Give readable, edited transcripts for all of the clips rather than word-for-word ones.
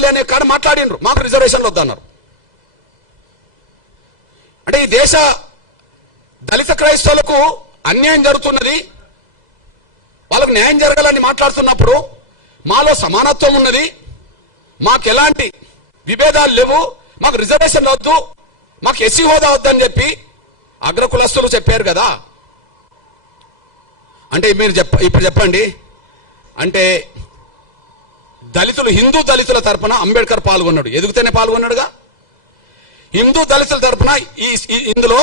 ఇవ్వాలి అనే కాడ మాట్లాడినరు, మాకు రిజర్వేషన్లు వద్దన్నారు. అంటే ఈ దేశ దళిత క్రైస్తవులకు అన్యాయం జరుగుతున్నది, వాళ్ళకు న్యాయం జరగాలని మాట్లాడుతున్నప్పుడు మాలో సమానత్వం ఉన్నది, మాకు ఎలాంటి విభేదాలు లేవు, మాకు రిజర్వేషన్లు వద్దు, మాకు ఎస్సీ హోదా వద్దని చెప్పి అగ్రకులస్తులు చెప్పారు కదా. అంటే మీరు ఇప్పుడు చెప్పండి, అంటే దళితులు హిందూ దళితుల తరపున అంబేద్కర్ పాల్గొన్నాడు, ఎదుగుతూనే పాల్గొన్నాడుగా. హిందూ దళితుల తరపున ఇందులో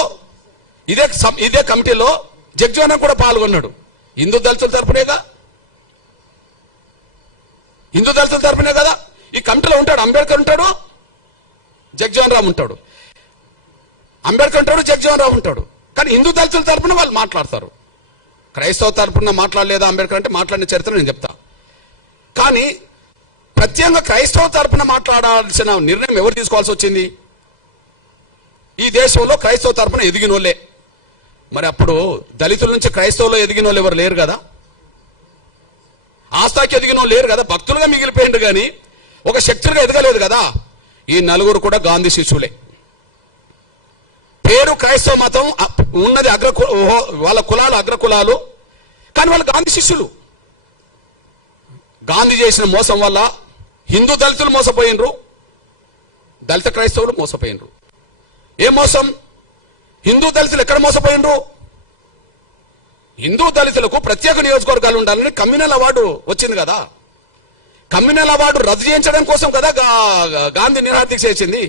ఇదే కమిటీలో జగ్జీవన్ కూడా పాల్గొన్నాడు, హిందూ దళితుల తరపునేగా, హిందూ దళితుల తరపునే కదా. ఈ కమిటీలో ఉంటాడు అంబేద్కర్ ఉంటాడు, జగ్జీవన్ రామ్ ఉంటాడు, అంబేద్కర్ ఉంటాడు, జగ్జీవన్ రామ్ ఉంటాడు. కానీ హిందూ దళితుల తరపున వాళ్ళు మాట్లాడతారు. క్రైస్తవ తరపున మాట్లాడలేదా అంబేద్కర్ అంటే మాట్లాడిన చరిత్ర నేను చెప్తా. కానీ ప్రత్యేకంగా క్రైస్తవ తరపున మాట్లాడాల్సిన నిర్ణయం ఎవరు తీసుకోవాల్సి వచ్చింది? ఈ దేశంలో క్రైస్తవ తరపున ఎదిగిన వాళ్ళే. మరి అప్పుడు దళితుల నుంచి క్రైస్తవులో ఎదిగిన వాళ్ళు ఎవరు లేరు కదా, ఆస్థాకి ఎదిగిన వాళ్ళు లేరు కదా, భక్తులుగా మిగిలిపోయిండు కానీ ఒక శక్తులుగా ఎదగలేదు కదా. ఈ నలుగురు కూడా గాంధీ శిష్యులే. పేరు క్రైస్తవ మతం ఉన్నది, వాళ్ళ కులాలు అగ్రకులాలు, కానీ వాళ్ళు గాంధీ శిష్యులు. గాంధీ చేసిన మోసం వల్ల హిందూ దళితులు మోసపోయినరు, దళిత క్రైస్తవులు మోసపోయినరు. ఏ మోసం? హిందూ దళితులు ఎక్కడ మోసపోయినరు? హిందూ దళితులకు ప్రత్యేక నియోజకవర్గాలు ఉండాలని కమ్యూనల్ అవార్డు వచ్చింది కదా. కమ్యూనల్ అవార్డు రద్దు చేయించడం కోసం కదా గాంధీ నిరాదీక్ష చేసింది.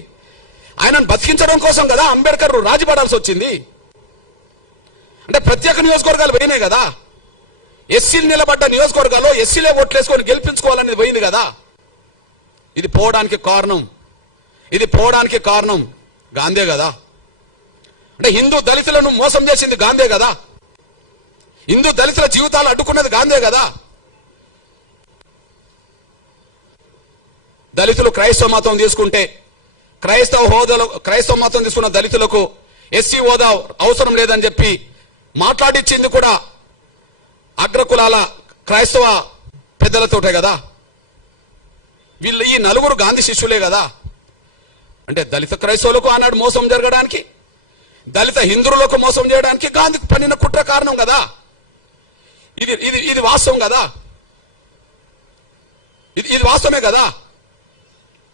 ఆయనను బతికించడం కోసం కదా అంబేద్కర్ రాజీపడాల్సి వచ్చింది. అంటే ప్రత్యేక నియోజకవర్గాలు పోయినాయి కదా, ఎస్సీలు నిలబడ్డ నియోజకవర్గాల్లో ఎస్సీలే ఓట్లేసుకొని గెలిపించుకోవాలనేది పోయింది కదా. ఇది పోవడానికి కారణం గాంధీ కదా. అంటే హిందూ దళితులను మోసం చేసింది గాంధీ కదా, హిందూ దళితుల జీవితాలు అడ్డుకున్నది గాంధీ కదా. దళితులు క్రైస్తవ మతం తీసుకుంటే క్రైస్తవ మతం తీసుకున్న దళితులకు ఎస్సీ హోదా అవసరం లేదని చెప్పి మాట్లాడిచ్చింది కూడా అగ్రకులాల క్రైస్తవ పెద్దలతోటే కదా. వీళ్ళు ఈ నలుగురు గాంధీ శిష్యులే కదా. అంటే దళిత క్రైస్తవులకు ఆనాడు మోసం జరగడానికి, దళిత హిందువులకు మోసం చేయడానికి గాంధీ పన్నిన కుట్ర కారణం కదా. ఇది వాస్తవం కదా, ఇది వాస్తవమే కదా.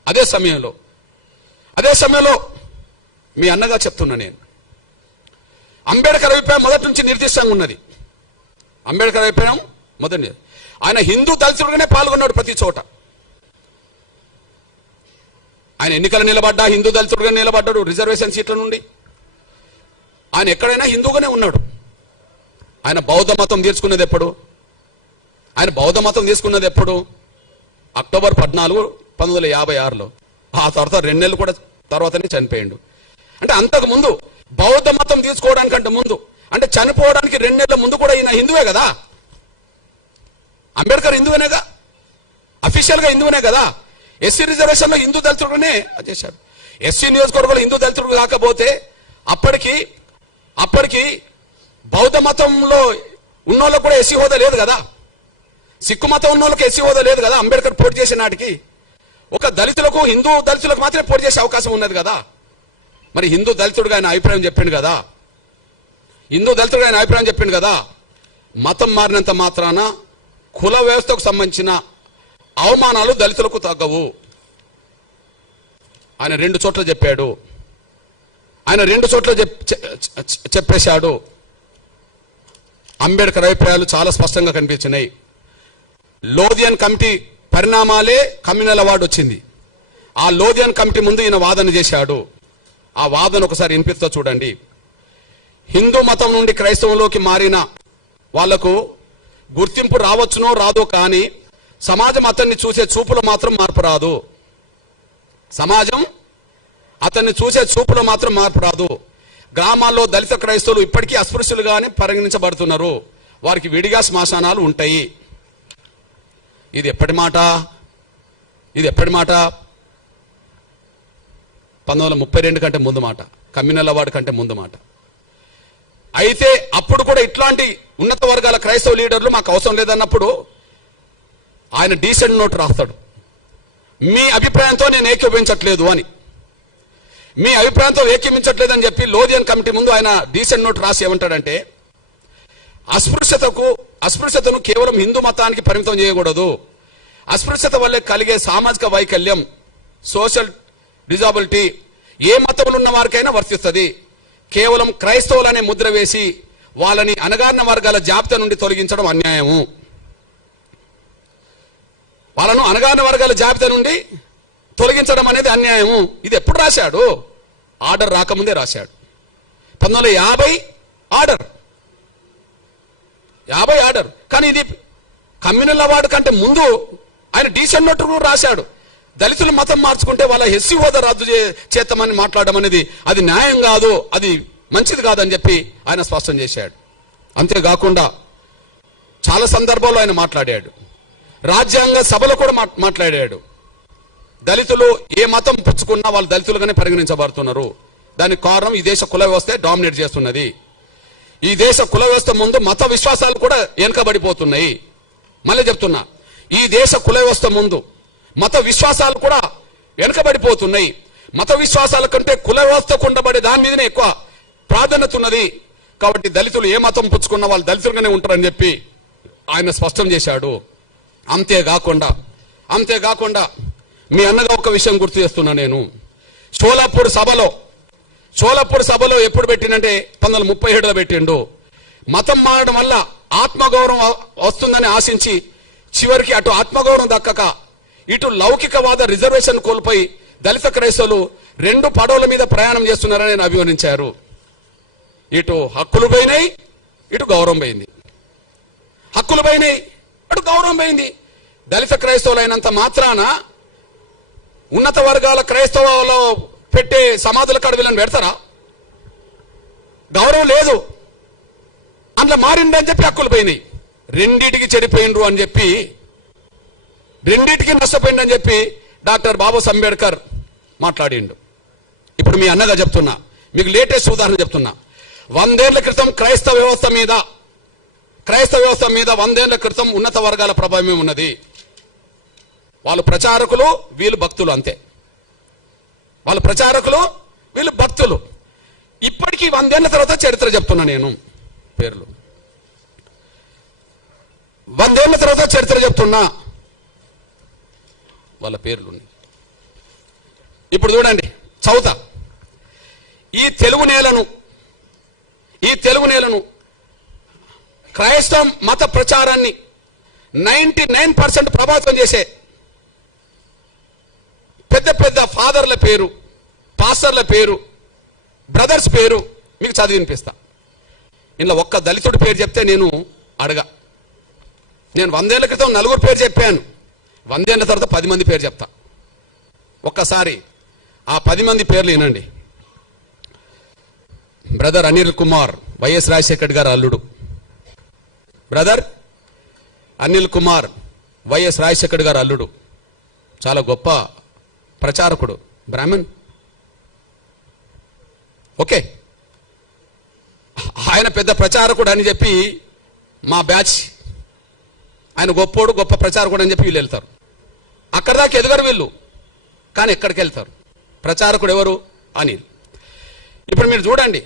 అదే సమయంలో మీ అన్నగా చెప్తున్నా నేను, అంబేద్కర్ అభిప్రాయం మొదటి నుంచి నిర్దిష్టంగా ఉన్నది. అంబేద్కర్ అభిప్రాయం మొదటి, ఆయన హిందూ దళితుడుగానే పాల్గొన్నాడు ప్రతి చోట. ఆయన ఎన్నికలు నిలబడ్డా హిందూ దళితుడుగా నిలబడ్డాడు, రిజర్వేషన్ సీట్ల నుండి. ఆయన ఎక్కడైనా హిందూగానే ఉన్నాడు. ఆయన బౌద్ధ మతం తీసుకున్నది ఎప్పుడు? అక్టోబర్ 14, 1956లో. ఆ తర్వాత 2 నెలలు కూడా తర్వాతనే చనిపోయిండు. అంటే అంతకు ముందు బౌద్ధ మతం తీసుకోవడానికంటే ముందు, అంటే చనిపోవడానికి 2 నెలల ముందు కూడా ఈయన హిందువే కదా. అంబేద్కర్ హిందువునేగా, అఫీషియల్ గా హిందువునే కదా. ఎస్సీ రిజర్వేషన్ లో హిందూ దళితుడుగానే చేశాడు. ఎస్సీ నియోజకవర్గంలో హిందూ దళితుడు కాకపోతే అప్పటికి బౌద్ధ మతంలో ఉన్నోళ్ళకు కూడా ఎస్సీ హోదా లేదు కదా, సిక్కు మతం ఉన్నోళ్ళకి ఎస్సీ హోదా లేదు కదా. అంబేద్కర్ పోటీ చేసిన నాటికి ఒక దళితులకు, హిందూ దళితులకు మాత్రమే పోటీ చేసే అవకాశం ఉన్నది కదా. మరి హిందూ దళితుడుగా ఆయన అభిప్రాయం చెప్పిండు కదా. మతం మారినంత మాత్రాన కుల వ్యవస్థకు సంబంధించిన అవమానాలు దళితులకు తగ్గవు. ఆయన 2 చోట్ల చెప్పాడు, చెప్పేశాడు. అంబేద్కర్ అభిప్రాయాలు చాలా స్పష్టంగా కనిపించినాయి. లోధియన్ కమిటీ పరిణామాలే కమ్యూనల్ అవార్డు వచ్చింది. ఆ లోధియన్ కమిటీ ముందు ఈయన వాదన చేశాడు. ఆ వాదన ఒకసారి వినిపిస్తా చూడండి. హిందూ మతం నుండి క్రైస్తవంలోకి మారిన వాళ్లకు గుర్తింపు రావచ్చునో రాదో, కానీ సమాజం అతన్ని చూసే చూపులో మాత్రం మార్పు రాదు. గ్రామాల్లో దళిత క్రైస్తవులు ఇప్పటికీ అస్పృశ్యులుగానే పరిగణించబడుతున్నారు. వారికి విడిగా శ్మశానాలు ఉంటాయి. ఇది ఎప్పటి మాట? 1932 కంటే ముందు మాట, కమ్యూనల్ అవార్డు కంటే ముందు మాట. అయితే అప్పుడు కూడా ఇట్లాంటి ఉన్నత వర్గాల క్రైస్తవ లీడర్లు మాకు అవసరం లేదన్నప్పుడు ఆయన డీసెంట్ నోట్ రాస్తాడు. మీ అభిప్రాయంతో నేను ఏకీభవించట్లేదు అని, మీ అభిప్రాయంతో ఏకీభవించట్లేదు అని చెప్పి లోధియన్ కమిటీ ముందు ఆయన డీసెంట్ నోట్ రాసి ఏమంటాడంటే, అస్పృశ్యతను కేవలం హిందూ మతానికి పరిమితం చేయకూడదు. అస్పృశ్యత వల్లే కలిగే సామాజిక వైకల్యం, సోషల్ డిజాబిలిటీ ఏ మతంలో ఉన్న వారికైనా వర్తిస్తుంది. కేవలం క్రైస్తవులనే ముద్ర వేసి వాళ్ళని అణగారిన వర్గాల జాబితా నుండి తొలగించడం అన్యాయము. వాళ్ళను అణగారిన వర్గాల జాబితా నుండి తొలగించడం అనేది అన్యాయము. ఇది ఎప్పుడు రాశాడు? ఆర్డర్ రాకముందే రాశాడు. 1950 ఆర్డర్, 50 ఆర్డర్. కానీ ఇది కమ్యూనల్ అవార్డు కంటే ముందు ఆయన డీసెంట్ నోట్ రాశాడు. దళితులు మతం మార్చుకుంటే వాళ్ళ ఎస్సీ హోదా రద్దు చేస్తామని మాట్లాడడం అనేది అది న్యాయం కాదు, అది మంచిది కాదని చెప్పి ఆయన స్పష్టం చేశాడు. అంతేకాకుండా చాలా సందర్భాల్లో ఆయన మాట్లాడాడు. రాజ్యాంగ సభలో కూడా మాట్లాడాడు. దళితులు ఏ మతం పుచ్చుకున్నా వాళ్ళు దళితులుగానే పరిగణించబడుతున్నారు. దానికి కారణం ఈ దేశ కుల వ్యవస్థ డామినేట్ చేస్తున్నది. ఈ దేశ కుల వ్యవస్థ ముందు మత విశ్వాసాలు కూడా వెనుకబడిపోతున్నాయి. మళ్ళీ చెప్తున్నా, ఈ దేశ కుల వ్యవస్థ ముందు మత విశ్వాసాలు కూడా వెనుకబడిపోతున్నాయి. మత విశ్వాసాల కంటే కుల వ్యవస్థకు ఉండబడే దాని మీదనే ఎక్కువ ప్రాధాన్యత ఉన్నది. కాబట్టి దళితులు ఏ మతం పుచ్చుకున్నా వాళ్ళు దళితులుగానే ఉంటారని చెప్పి ఆయన స్పష్టం చేశాడు. అంతేకాకుండా మీ అన్నగా ఒక విషయం గుర్తు చేస్తున్నా నేను. షోలాపూర్ సభలో ఎప్పుడు పెట్టినంటే 1937లో పెట్టిండు. మతం మారడం వల్ల ఆత్మగౌరవం వస్తుందని ఆశించి చివరికి అటు ఆత్మగౌరవం దక్కక ఇటు లౌకికవాద రిజర్వేషన్ కోల్పోయి దళిత క్రైస్తవులు 2 పడవల మీద ప్రయాణం చేస్తున్నారని నేను అభివర్ణించారు. ఇటు హక్కులు పోయినాయి, ఇటు గౌరవం పోయింది. హక్కులు పోయినాయి, అటు గౌరవం పోయింది. దళిత క్రైస్తవులు అయినంత మాత్రాన ఉన్నత వర్గాల క్రైస్తవులో పెట్టే సమాధుల కాడ వీళ్ళని పెడతారా? గౌరవం లేదు. అందులో మారిందని చెప్పి హక్కులు పోయినాయి. రెండిటికి చెడిపోయిండ్రు అని చెప్పి, రెండిటికి నష్టపోయిందని చెప్పి డాక్టర్ బాబాసాహెబ్ అంబేద్కర్ మాట్లాడిండు. ఇప్పుడు మీ అన్నగా చెప్తున్నా, మీకు లేటెస్ట్ ఉదాహరణ చెప్తున్నా. 100 ఏళ్ల క్రితం క్రైస్తవ వ్యవస్థ మీద 100 ఏళ్ల క్రితం ఉన్నత వర్గాల ప్రభావం ఉన్నది. వాళ్ళు ప్రచారకులు, వీళ్ళు భక్తులు, అంతే. వాళ్ళు ప్రచారకులు, వీళ్ళు భక్తులు. ఇప్పటికీ 100 ఏళ్ల తర్వాత చరిత్ర చెప్తున్నా నేను. పేర్లు 100 ఏళ్ల తర్వాత చరిత్ర చెప్తున్నా, వాళ్ళ పేర్లు. ఇప్పుడు చూడండి, చౌత ఈ తెలుగు నేలను క్రైస్తవ మత ప్రచారాన్ని 99% ప్రభావితం చేసే పెద్ద ఫాదర్ల పేరు, పాస్టర్ల పేరు, బ్రదర్స్ పేరు మీకు చదివి వినిపిస్తా. ఇలా ఒక్క దళితుడి పేరు చెప్తే నేను 100 ఏళ్ల క్రితం 4 పేరు చెప్పాను. 100 ఏళ్ల తర్వాత 10 మంది పేరు చెప్తా. ఒక్కసారి ఆ 10 మంది పేర్లు వినండి. బ్రదర్ అనిల్ కుమార్, వైఎస్ రాజశేఖర్ గారు అల్లుడు. బ్రదర్ అనిల్ కుమార్, వైఎస్ రాజశేఖర్ గారు అల్లుడు. చాలా గొప్ప ప్రచారకుడు, బ్రాహ్మణ్. ఓకే, ఆయన పెద్ద ప్రచారకుడు అని చెప్పి మా బ్యాచ్, ఆయన గొప్పోడు, గొప్ప ప్రచారకుడు అని చెప్పి వీళ్ళు వెళ్తారు. అక్కడ దాకా ఎదగరు వీళ్ళు, కానీ ఎక్కడికి వెళ్తారు? ప్రచారకుడు ఎవరు? అనిల్. ఇప్పుడు మీరు చూడండి,